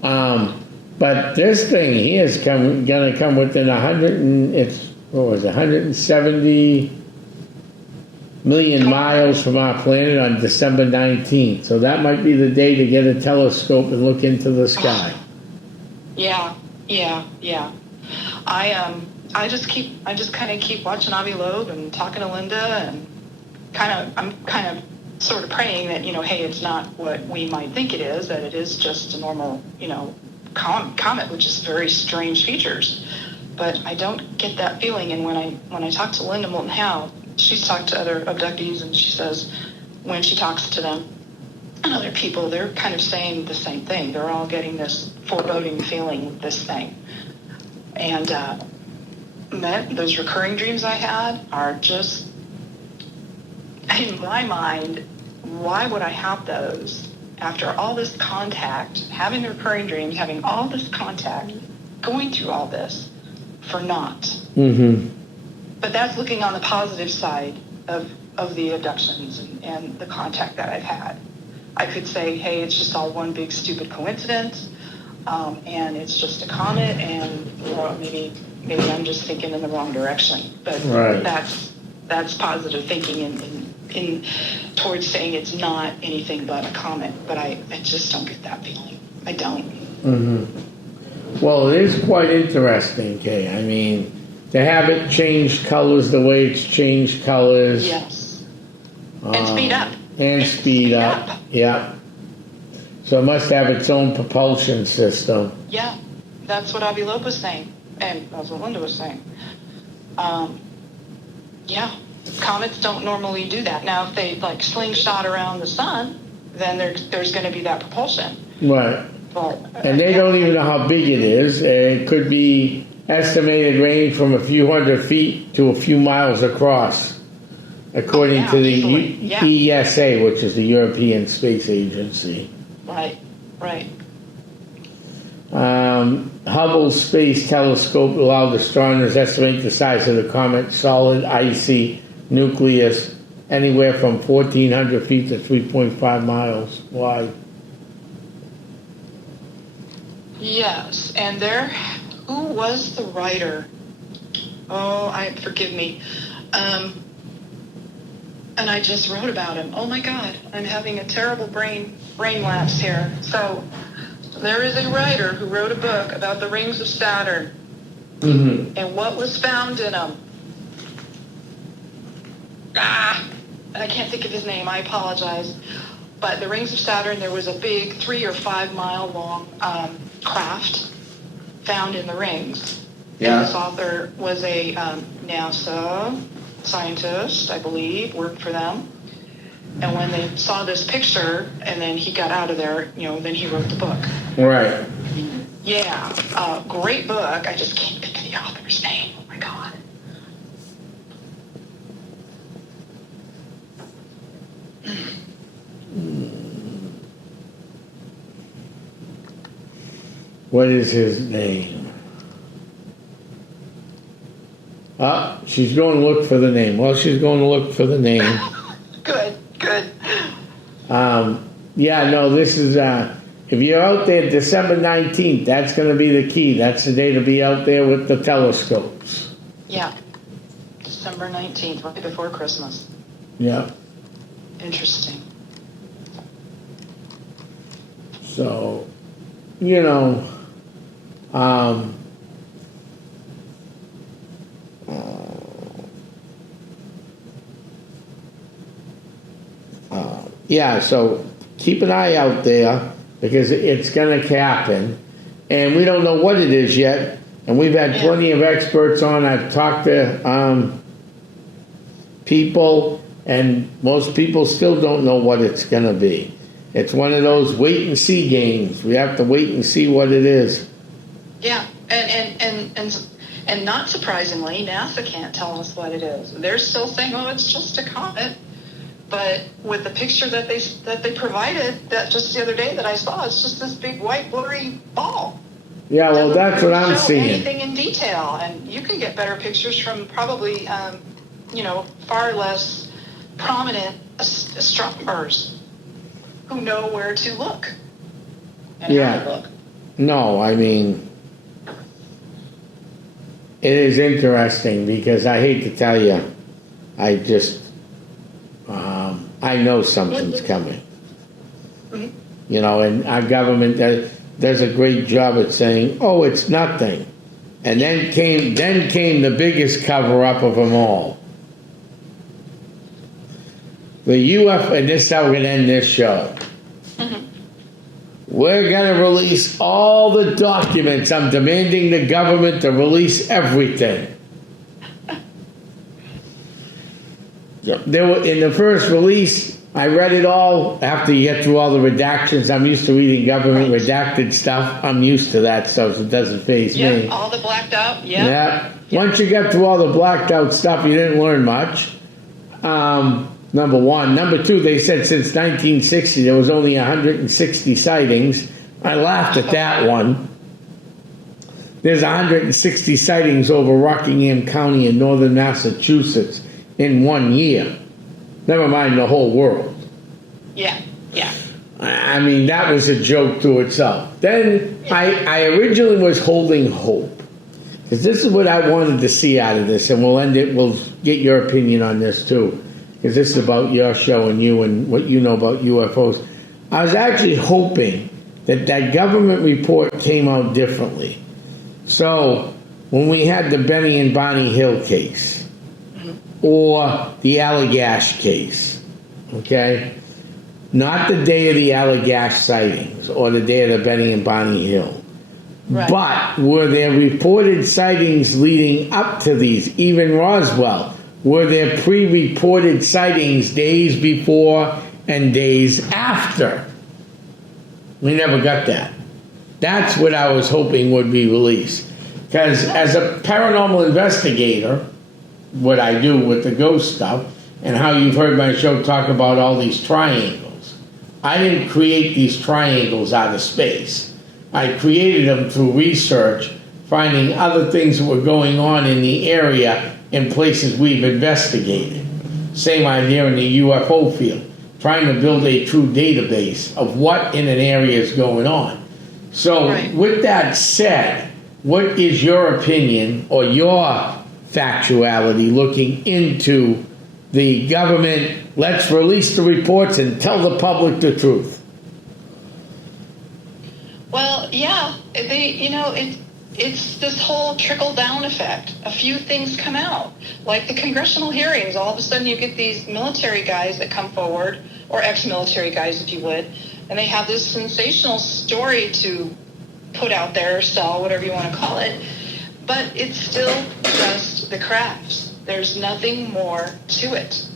But this thing here is going to come within 170 million miles from our planet on December 19th. So that might be the day to get a telescope and look into the sky. Yeah. I just kind of keep watching Avi Loeb and talking to Linda, and I'm kind of sort of praying that, hey, it's not what we might think it is, that it is just a normal, comet with just very strange features. But I don't get that feeling. And when I talk to Linda Moulton Howe, she's talked to other abductees, and she says when she talks to them and other people, they're kind of saying the same thing. They're all getting this foreboding feeling with this thing. And those recurring dreams I had are just, in my mind, why would I have those after all this contact, having the recurring dreams, having all this contact, going through all this for naught? Mm-hmm. But that's looking on the positive side of the abductions and the contact that I've had. I could say, hey, it's just all one big stupid coincidence, and it's just a comet, and maybe I'm just thinking in the wrong direction. But Right. that's positive thinking in towards saying it's not anything but a comet. But I just don't get that feeling. I don't. Mm-hmm. Well, it is quite interesting, Kay. I mean, to have it change colors the way it's changed colors. Yes. And speed up. And speed up. Yeah. So it must have its own propulsion system. Yeah, that's what Avi Loeb was saying, and that's what Linda was saying. Yeah, comets don't normally do that. Now, if they like slingshot around the sun, then there's going to be that propulsion. Right. But, And they don't even know how big it is. It could be estimated range from a few hundred feet to a few miles across, according to the ESA, which is the European Space Agency. Right. Hubble's Space Telescope allowed astronomers to estimate the size of the comet's solid, icy nucleus anywhere from 1,400 feet to 3.5 miles wide. Yes, and who was the writer? Oh, forgive me. And I just wrote about him. Oh my God, I'm having a terrible brain lapse here. So there is a writer who wrote a book about the rings of Saturn. Mm-hmm. And what was found in them. I can't think of his name. I apologize. But the rings of Saturn, there was a big 3 or 5 mile long craft found in the rings. Yeah. And this author was a NASA scientist, I believe, worked for them. And when they saw this picture, and then he got out of there, then he wrote the book. Right. Yeah, great book. I just can't think of the author's name. Oh my God. What is his name? She's going to look for the name. Well, she's going to look for the name. Good. Yeah, no, this is, if you're out there December 19th, that's going to be the key. That's the day to be out there with the telescopes. Yeah. December 19th, right before Christmas. Yeah. Interesting. So, yeah, so keep an eye out there because it's going to happen. And we don't know what it is yet. And we've had plenty of experts on. I've talked to people, and most people still don't know what it's going to be. It's one of those wait and see games. We have to wait and see what it is. Yeah, and not surprisingly, NASA can't tell us what it is. They're still saying, "Oh, it's just a comet." But with the picture that they provided, that just the other day that I saw, it's just this big white blurry ball. Yeah, well, that's what I'm seeing. Anything in detail, and you can get better pictures from probably, far less prominent astronomers who know where to look and how to look. No, I mean, it is interesting because I hate to tell you, I just, I know something's coming. Mm-hmm. And our government does a great job at saying, "Oh, it's nothing," and then came the biggest cover up of them all. The UFO, and this is how we're going to end this show. Mm-hmm. We're gonna release all the documents. I'm demanding the government to release everything. There were, in the first release, I read it all after you get through all the redactions. I'm used to reading government redacted stuff. I'm used to that stuff, so it doesn't faze me. Yeah, all the blacked out, yeah. Once you got through all the blacked out stuff, you didn't learn much. Number one. Number two, they said since 1960 there was only 160 sightings. I laughed at that one. There's 160 sightings over Rockingham County in northern Massachusetts in 1 year. Never mind the whole world. Yeah. I mean, that was a joke to itself. Then I originally was holding hope. Because this is what I wanted to see out of this, and we'll end it, we'll get your opinion on this too. Because this is about your show and you and what you know about UFOs. I was actually hoping that that government report came out differently. So, when we had the Benny and Bonnie Hill case, or the Allagash case, okay? Not the day of the Allagash sightings or the day of the Benny and Bonnie Hill. Right. But were there reported sightings leading up to these? Even Roswell. Were there pre-reported sightings days before and days after? We never got that. That's what I was hoping would be released. Because as a paranormal investigator, what I do with the ghost stuff, and how you've heard my show talk about all these triangles. I didn't create these triangles out of space. I created them through research, finding other things that were going on in the area in places we've investigated. Same idea in the UFO field, trying to build a true database of what in an area is going on. So with that said, what is your opinion or your factuality looking into the government? Let's release the reports and tell the public the truth. Well, yeah, it's this whole trickle-down effect. A few things come out. Like the congressional hearings, all of a sudden you get these military guys that come forward, or ex-military guys, if you would, and they have this sensational story to put out there, or sell, whatever you want to call it, but it's still just the crafts. There's nothing more to it.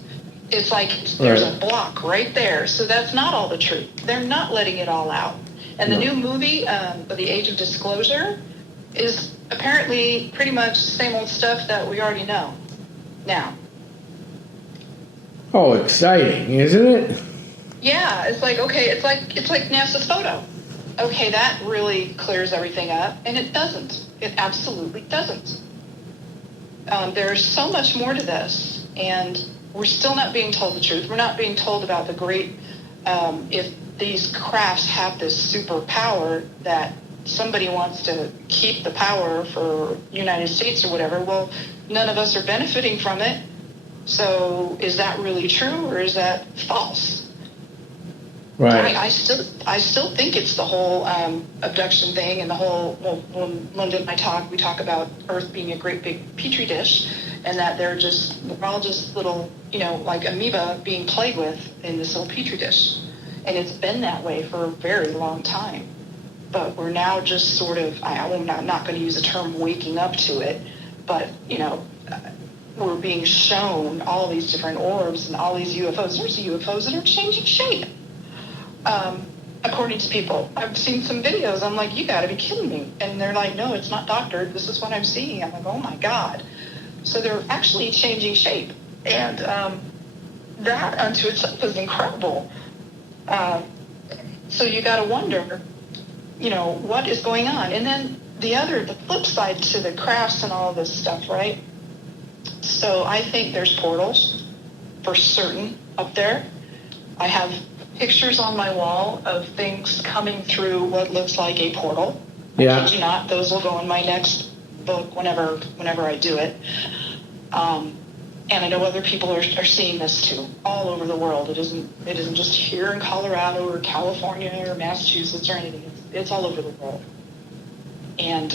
It's like there's a block right there, so that's not all the truth. They're not letting it all out. And the new movie, The Age of Disclosure, is apparently pretty much the same old stuff that we already know now. Oh, exciting, isn't it? Yeah, it's like, okay, it's like NASA's photo. Okay, that really clears everything up, and it doesn't. It absolutely doesn't. There's so much more to this, and we're still not being told the truth. We're not being told about the great, if these crafts have this superpower that somebody wants to keep the power for United States or whatever, well, none of us are benefiting from it. So is that really true, or is that false? Right. I still think it's the whole abduction thing, and the whole, well, when Linda and I we talk about Earth being a great big petri dish, and that we're all just little, like amoeba being played with in this little petri dish. And it's been that way for a very long time. But we're now just sort of, I'm not going to use the term waking up to it, but, we're being shown all these different orbs and all these UFOs. There's UFOs that are changing shape. According to people, I've seen some videos. I'm like, you got to be kidding me. And they're like, no, it's not doctored. This is what I'm seeing. I'm like, oh my God. So they're actually changing shape. And that unto itself is incredible. So you got to wonder, what is going on? And then the flip side to the crafts and all this stuff, right? So I think there's portals for certain up there. I have pictures on my wall of things coming through what looks like a portal. Yeah. I kid you not, those will go in my next book whenever I do it. And I know other people are seeing this too, all over the world. It isn't just here in Colorado or California or Massachusetts or anything. It's all over the world. And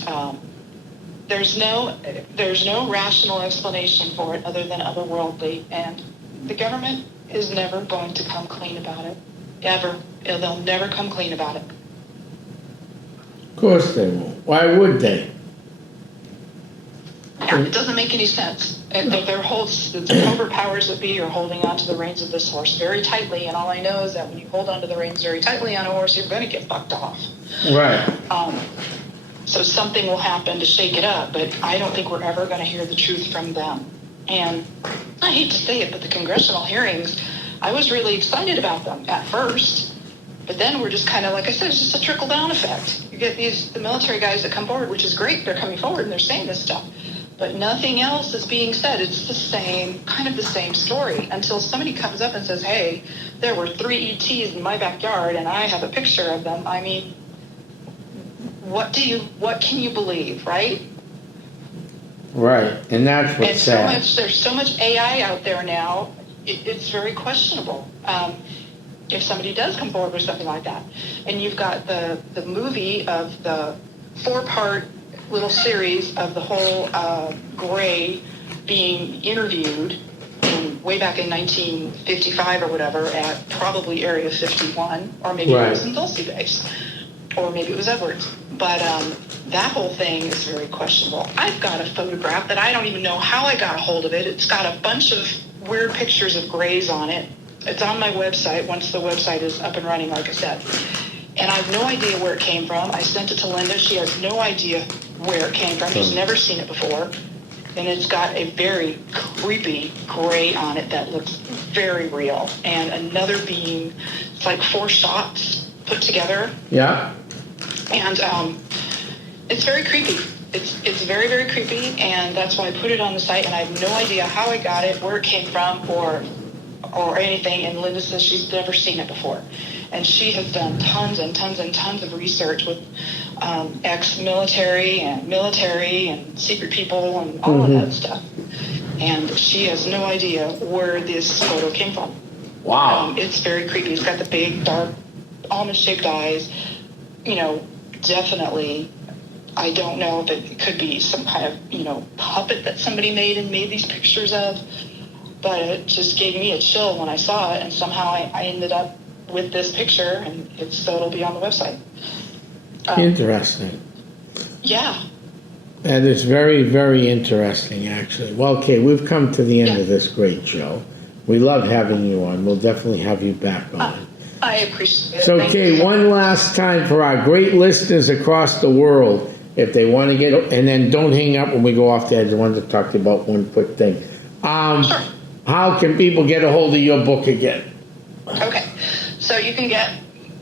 there's no rational explanation for it other than otherworldly. And the government is never going to come clean about it. Ever. They'll never come clean about it. Of course they won't. Why would they? Yeah, it doesn't make any sense. The covert powers that be are holding onto the reins of this horse very tightly, and all I know is that when you hold onto the reins very tightly on a horse, you're going to get bucked off. Right. So something will happen to shake it up, but I don't think we're ever going to hear the truth from them. And I hate to say it, but the congressional hearings, I was really excited about them at first, but then we're just kind of, like I said, it's just a trickle-down effect. You get the military guys that come forward, which is great. They're coming forward and they're saying this stuff. But nothing else is being said. It's the same story until somebody comes up and says, hey, there were 3 ETs in my backyard and I have a picture of them. I mean, what can you believe, right? Right, and that's what's sad. There's so much AI out there now, it's very questionable. If somebody does come forward with something like that. And you've got the movie of the 4-part little series of the whole Gray being interviewed way back in 1955 or whatever at probably Area 51, or maybe it was in Dulce Base, or maybe it was Edwards. But that whole thing is very questionable. I've got a photograph that I don't even know how I got a hold of it. It's got a bunch of weird pictures of grays on it. It's on my website once the website is up and running, like I said. And I have no idea where it came from. I sent it to Linda. She has no idea where it came from. She's never seen it before. And it's got a very creepy gray on it that looks very real. And another being, it's like 4 shots put together. Yeah. And it's very creepy. It's very, very creepy. And that's why I put it on the site. And I have no idea how I got it, where it came from, or anything. And Linda says she's never seen it before. And she has done tons and tons and tons of research with ex-military and military and secret people and all of that stuff. And she has no idea where this photo came from. Wow. It's very creepy. He's got the big, dark, almond-shaped eyes. You know, definitely, I don't know if it could be some kind of, puppet that somebody made and made these pictures of. But it just gave me a chill when I saw it. And somehow I ended up with this picture, and it'll be on the website. Interesting. Yeah. That is very, very interesting, actually. Well, okay, we've come to the end of this great show. We love having you on. We'll definitely have you back on. I appreciate it. So, okay, one last time for our great listeners across the world, if they want to get, and then don't hang up when we go off the edge. I wanted to talk to you about one quick thing. Sure. How can people get a hold of your book again? Okay. So you can get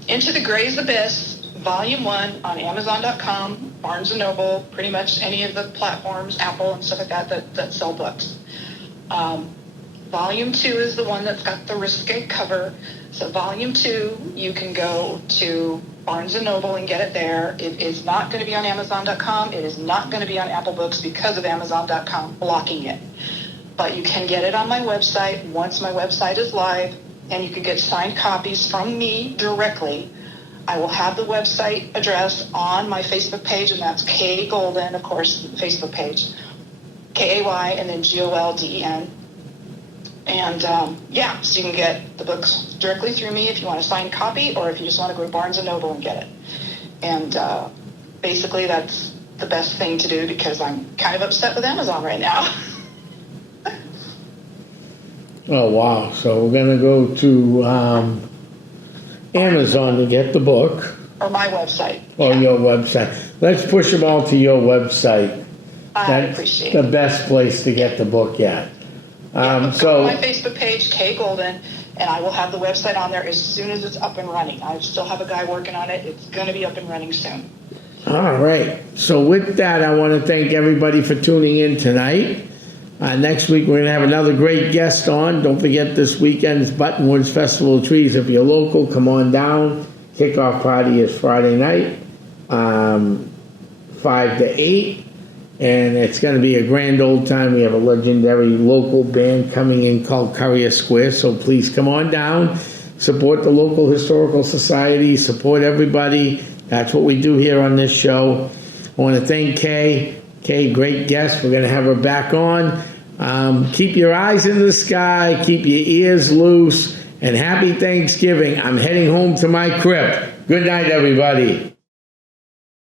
Into the Gray's Abyss, Volume 1 on Amazon.com, Barnes & Noble, pretty much any of the platforms, Apple and stuff like that sell books. Volume 2 is the one that's got the risque cover. So Volume 2, you can go to Barnes & Noble and get it there. It is not going to be on Amazon.com. It is not going to be on Apple Books because of Amazon.com blocking it. But you can get it on my website once my website is live, and you can get signed copies from me directly. I will have the website address on my Facebook page, and that's Kay Golden, of course, Facebook page. Kay and then Golden. And so you can get the books directly through me if you want a signed copy, or if you just want to go to Barnes & Noble and get it. And basically that's the best thing to do because I'm kind of upset with Amazon right now. Oh, wow. So we're going to go to Amazon to get the book. Or my website. Or your website. Let's push them all to your website. I appreciate it. The best place to get the book at. Go to my Facebook page, Kay Golden, and I will have the website on there as soon as it's up and running. I still have a guy working on it. It's going to be up and running soon. All right. So with that, I want to thank everybody for tuning in tonight. Next week, we're going to have another great guest on. Don't forget this weekend's Buttonwoods Festival of Trees. If you're local, come on down. Kickoff party is Friday night, 5 to 8. And it's going to be a grand old time. We have a legendary local band coming in called Courier Square. So please come on down. Support the local historical society. Support everybody. That's what we do here on this show. I want to thank Kay. Kay, great guest. We're going to have her back on. Keep your eyes in the sky. Keep your ears loose. And happy Thanksgiving. I'm heading home to my crib. Good night, everybody.